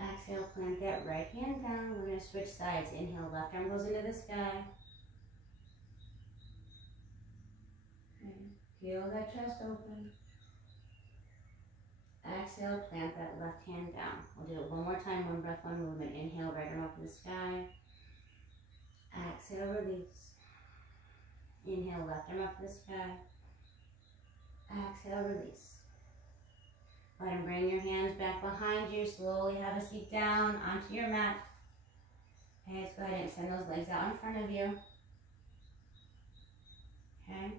Exhale, plant that right hand down. We're going to switch sides. Inhale, left arm goes into the sky. Okay. Feel that chest open. Exhale, plant that left hand down. We'll do it one more time, one breath, one movement. Inhale, right arm up to the sky. Exhale, release. Inhale, left arm up to the sky. Exhale, release. Go ahead and bring your hands back behind you. Slowly have a seat down onto your mat. Okay, let's go ahead and extend those legs out in front of you. Okay.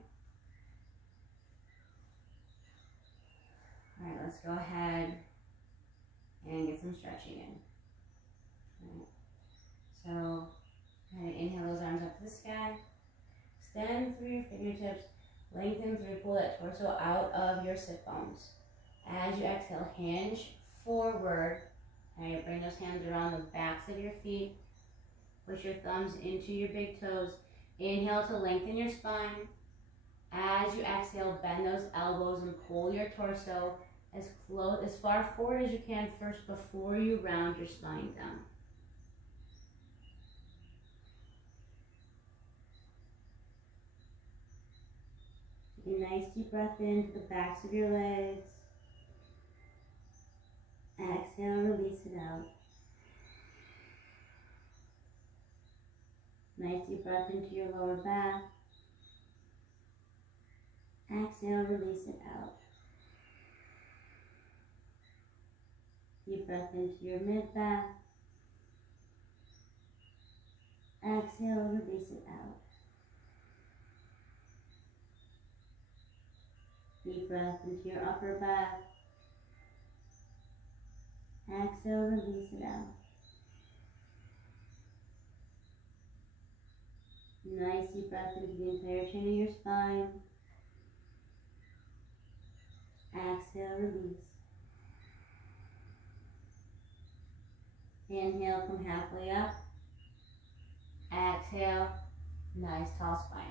All right, let's go ahead and get some stretching in. All right. So, go ahead and inhale those arms up to the sky. Extend through your fingertips. Lengthen through, pull that torso out of your sit bones. As you exhale, hinge forward. Okay, bring those hands around the backs of your feet. Push your thumbs into your big toes. Inhale to lengthen your spine. As you exhale, bend those elbows and pull your torso as far forward as you can first before you round your spine down. Take a nice deep breath into the backs of your legs. Exhale, release it out. Nice deep breath into your lower back. Exhale, release it out. Deep breath into your mid-back. Exhale, release it out. Deep breath into your upper back. Exhale, release it out. Nice deep breath into the entire chin of your spine. Exhale, release. Inhale, come halfway up. Exhale, nice tall spine.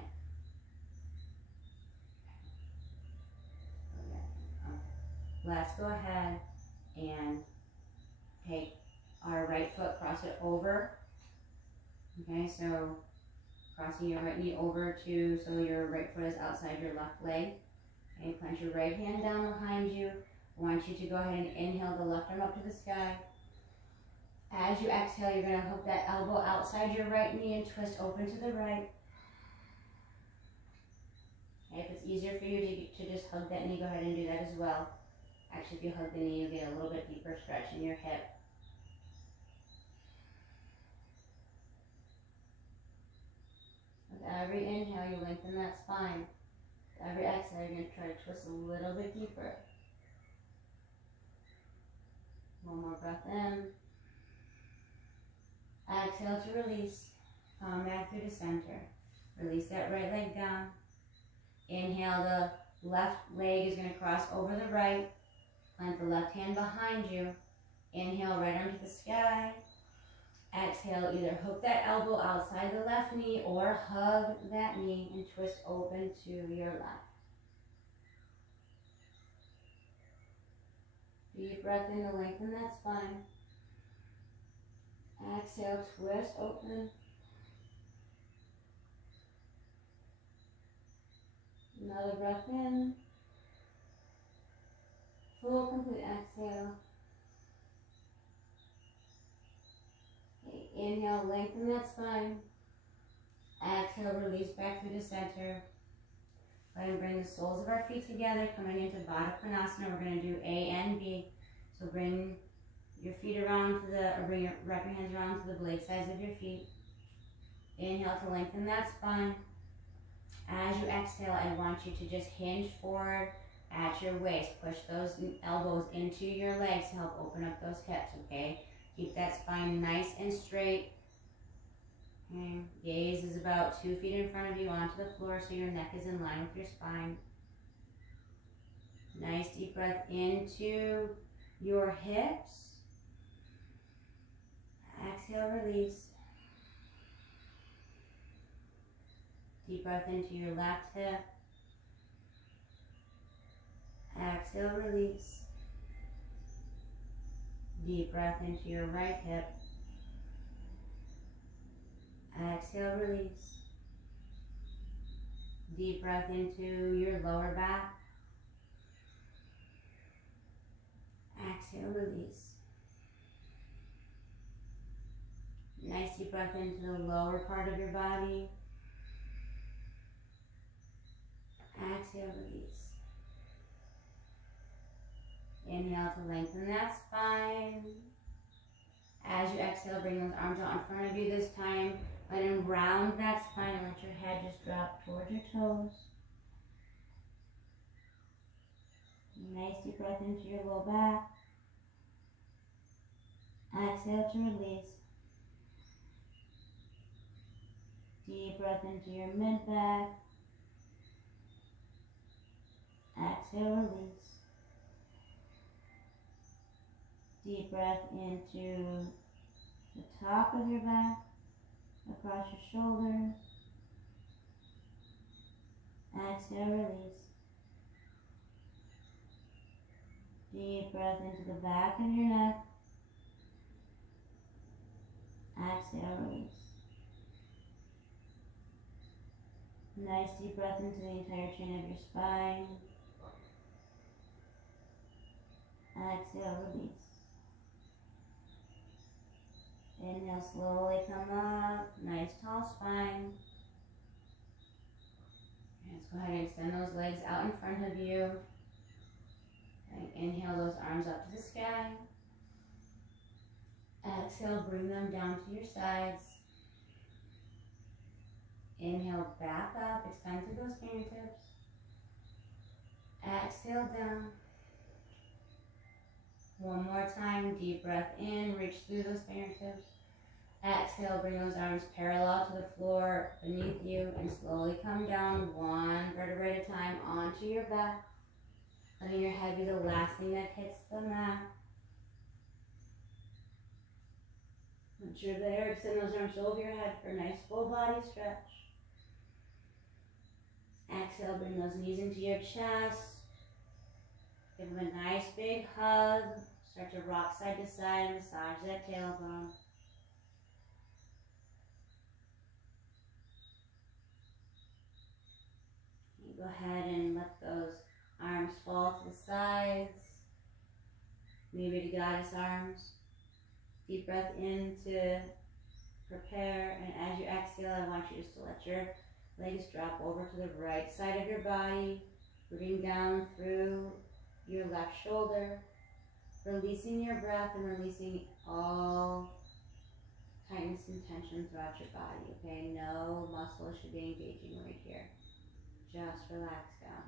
Let's go ahead and take our right foot, cross it over. Okay, so crossing your right knee over so your right foot is outside your left leg. Okay, plant your right hand down behind you. I want you to go ahead and inhale the left arm up to the sky. As you exhale, you're going to hook that elbow outside your right knee and twist open to the right. Okay, if it's easier for you to just hug that knee, go ahead and do that as well. Actually, if you hug the knee, you get a little bit deeper stretch in your hip. With every inhale, you lengthen that spine. With every exhale, you're going to try to twist a little bit deeper. One more breath in. Exhale to release. Come back through the center. Release that right leg down. Inhale, the left leg is going to cross over the right. Plant the left hand behind you. Inhale, right arm to the sky. Exhale, either hook that elbow outside the left knee or hug that knee and twist open to your left. Deep breath in to lengthen that spine. Exhale, twist open. Another breath in. Full complete exhale. Inhale, lengthen that spine. Exhale, release back through the center. Go ahead and bring the soles of our feet together, coming into Baddha Konasana. We're going to do A and B. So bring your feet around to the, or bring your wrap your hands around to the blade sides of your feet. Inhale to lengthen that spine. As you exhale, I want you to just hinge forward at your waist. Push those elbows into your legs to help open up those hips, okay? Keep that spine nice and straight. Okay. Gaze is about 2 feet in front of you onto the floor so your neck is in line with your spine. Nice deep breath into your hips. Exhale, release. Deep breath into your left hip. Exhale, release. Deep breath into your right hip. Exhale, release. Deep breath into your lower back. Exhale, release. Nice deep breath into the lower part of your body. Exhale, release. Inhale to lengthen that spine. As you exhale, bring those arms out in front of you this time. Let them round that spine and let your head just drop towards your toes. Nice deep breath into your low back. Exhale to release. Deep breath into your mid back. Exhale, release. Deep breath into the top of your back, across your shoulders. Exhale, release. Deep breath into the back of your neck. Exhale, release. Nice deep breath into the entire chain of your spine. Exhale, release. Inhale, slowly come up. Nice tall spine. Let's go ahead and extend those legs out in front of you. And inhale those arms up to the sky. Exhale, bring them down to your sides. Inhale, back up, extend through those fingertips. Exhale, down. One more time, deep breath in, reach through those fingertips. Exhale, bring those arms parallel to the floor beneath you and slowly come down one vertebrae at a time onto your back. Letting your head be the last thing that hits the mat. Once you're there, extend those arms over your head for a nice full body stretch. Exhale, bring those knees into your chest. Give them a nice big hug. Start to rock side to side, massage that tailbone. You go ahead and let those arms fall to the sides. Maybe to goddess arms. Deep breath in to prepare, and as you exhale, I want you just to let your legs drop over to the right side of your body, rooting down through your left shoulder, releasing your breath and releasing all tightness and tension throughout your body, okay? No muscle should be engaging right here. Just relax down.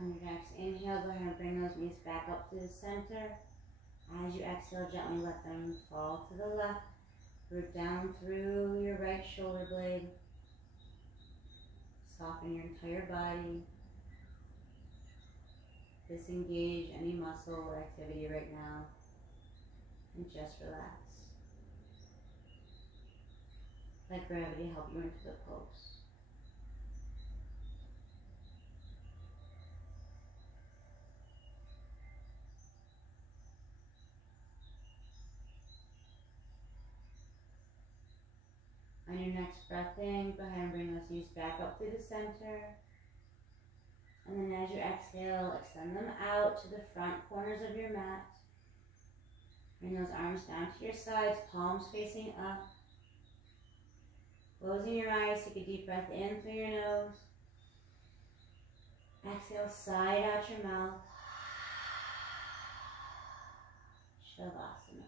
On your next inhale, go ahead and bring those knees back up to the center. As you exhale, gently let them fall to the left. Root down through your right shoulder blade. Soften your entire body. Disengage any muscle or activity right now. And just relax. Let gravity help you into the pose. On your next breath in, go ahead and bring those knees back up through the center. And then as you exhale, extend them out to the front corners of your mat. Bring those arms down to your sides, palms facing up. Closing your eyes, take a deep breath in through your nose. Exhale, side out your mouth. Savasana.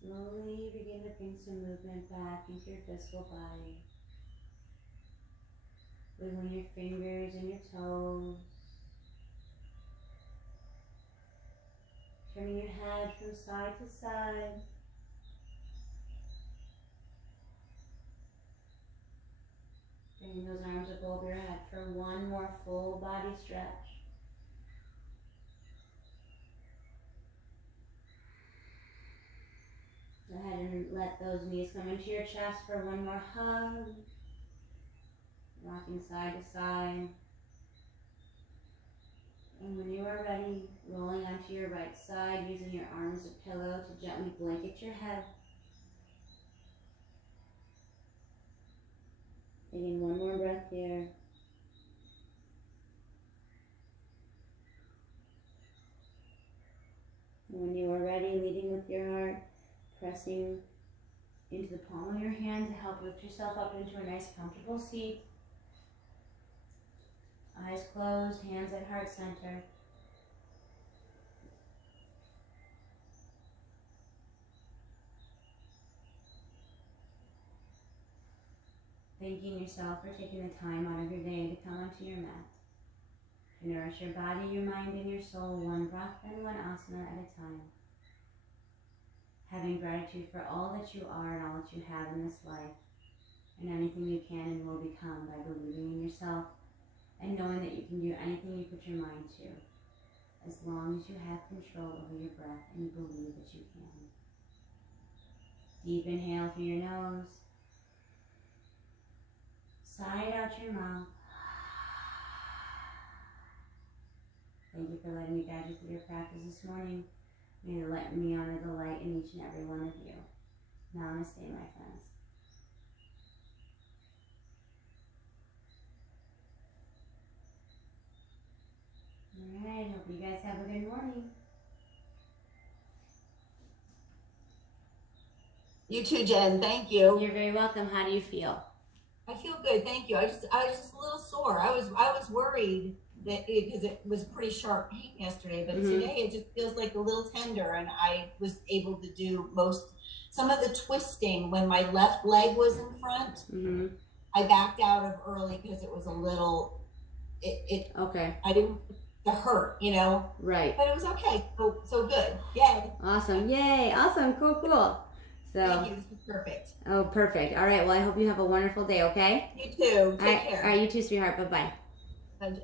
Slowly begin to bring some movement back into your physical body. Wiggling your fingers and your toes. Turning your head from side to side. Bringing those arms up over your head for one more full body stretch. Go ahead and let those knees come into your chest for one more hug. Rocking side to side. And when you are ready, rolling onto your right side, using your arms as a pillow to gently blanket your head. Taking one more breath here. And when you are ready, leading with your heart, pressing into the palm of your hand to help lift yourself up into a nice comfortable seat. Eyes closed, hands at heart center. Thanking yourself for taking the time out of your day to come onto your mat. To nourish your body, your mind, and your soul, one breath and one asana at a time. Having gratitude for all that you are and all that you have in this life, and anything you can and will become by believing in yourself and knowing that you can do anything you put your mind to, as long as you have control over your breath and you believe that you can. Deep inhale through your nose, side out your mouth. Thank you for letting me guide you through your practice this morning. May the light and me honor the light in each and every one of you. Namaste, my friends. Alright, hope you guys have a good morning. You too, Jen. Thank you. You're very welcome. How do you feel? I feel good. Thank you. I was just a little sore. I was worried that because it was pretty sharp pain yesterday, but today it just feels like a little tender, and I was able to do some of the twisting when my left leg was in front. I backed out of early because it was a little. Okay. I didn't. It hurt, Right. But it was okay. So good. Yay. Awesome. Yay. Awesome. Cool. So. Thank you. This was perfect. Oh, perfect. All right. Well, I hope you have a wonderful day. Okay. You too. Take care. All right. You too, sweetheart. Bye-bye. Bye.